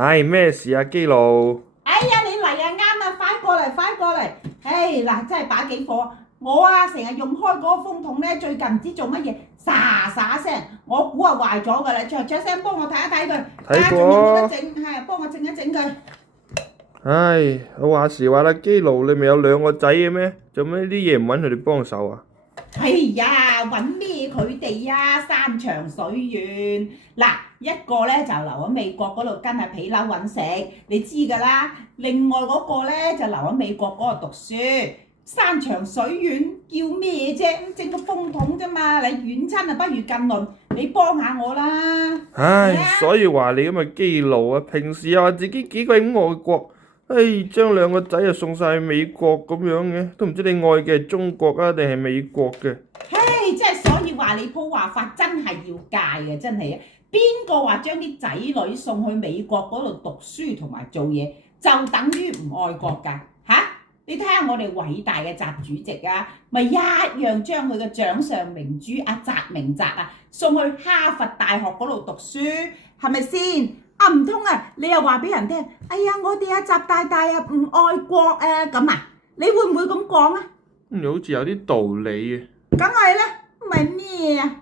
唉，咩事啊，基路？哎呀，你嚟啊，啱啊，快過嚟，快過嚟！唉，嗱，真係把幾火！我啊，成日用開嗰個風筒咧，最近唔知做乜嘢，沙沙聲，我估係壞咗㗎啦，著聲幫我睇一睇佢，睇仲有冇得過。整？係，幫我整一整佢。唉，我話時話啦，基路你咪有兩個仔嘅咩？做咩啲嘢唔揾佢哋幫手啊？哎呀，揾咩佢哋啊？山長水遠，嗱一個咧就留喺美國嗰度跟阿皮褸揾食，你知㗎啦。另外嗰個咧就留喺美國嗰度讀書，山長水遠叫咩啫？整個風筒啫嘛，你遠親啊不如近鄰，你幫下我啦。唉，係啊，所以話你咁嘅基路啊，平時又話自己幾鬼咁愛國，唉，將兩個仔啊送晒去美國咁樣嘅，都唔知你愛嘅係中國啊定係美國嘅？嘿，即係所以話你鋪話法真係要戒嘅，真係啊！邊個話將啲仔女送去美國嗰度讀書同埋做嘢，就等於唔愛國㗎？嚇！你睇下我哋偉大嘅習主席啊，咪一樣將佢嘅掌上明珠阿習明澤啊送去哈佛大學嗰度讀書，係咪先？啊唔通啊，你又話俾人聽，哎呀我哋阿習大大啊唔愛國啊咁啊？你會唔會咁講啊？又好似有啲道理嘅。梗係啦，唔係咩啊？